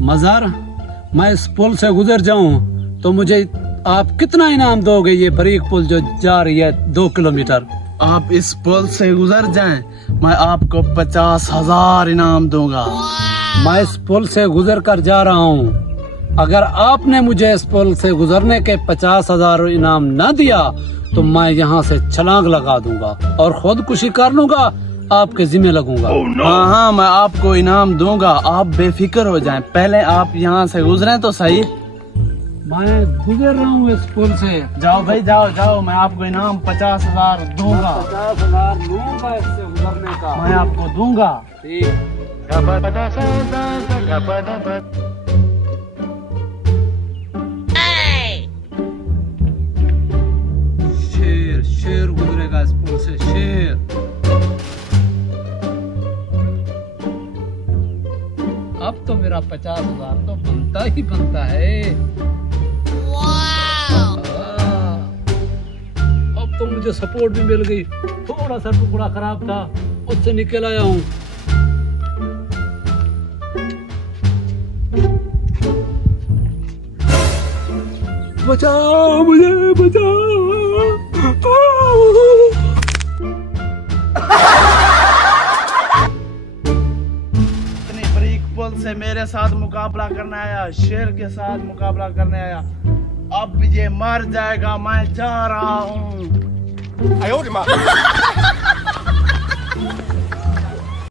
मज़ार, मैं इस पुल से गुजर जाऊं तो मुझे आप कितना इनाम दोगे? ये बरीक पुल जो जा रही है 2 किलोमीटर। आप इस पुल से गुजर जाएं, मैं आपको 50,000 इनाम दूंगा। मैं इस पुल से गुजर कर जा रहा हूँ, अगर आपने मुझे इस पुल से गुजरने के 50,000 इनाम न दिया तो मैं यहाँ से छलांग लगा दूंगा और खुदकुशी कर लूंगा, आपके जिम्मे लगूंगा। हाँ हाँ, मैं आपको इनाम दूंगा, आप बेफिक्र हो जाएं। पहले आप यहाँ से गुजरे तो सही। मैं गुजर रहा हूँ इस पुल से। जाओ भाई, जाओ जाओ, मैं आपको इनाम 50,000 दूंगा। 50,000 लूंगा इससे गुजरने का, मैं आपको दूंगा। ठीक। शेर शेर गुजरेगा इस पुल से, शेर। अब तो मेरा 50,000 तो बनता ही बनता है। अब तो मुझे सपोर्ट भी मिल गई, थोड़ा सा टुकड़ा खराब था, उससे निकल आया हूँ। बचाओ मुझे, बचाओ। इतनी बरीक पुल से मेरे साथ मुकाबला करने आया, शेर के साथ मुकाबला करने आया। अब ये मर जाएगा, मैं जा रहा हूँ।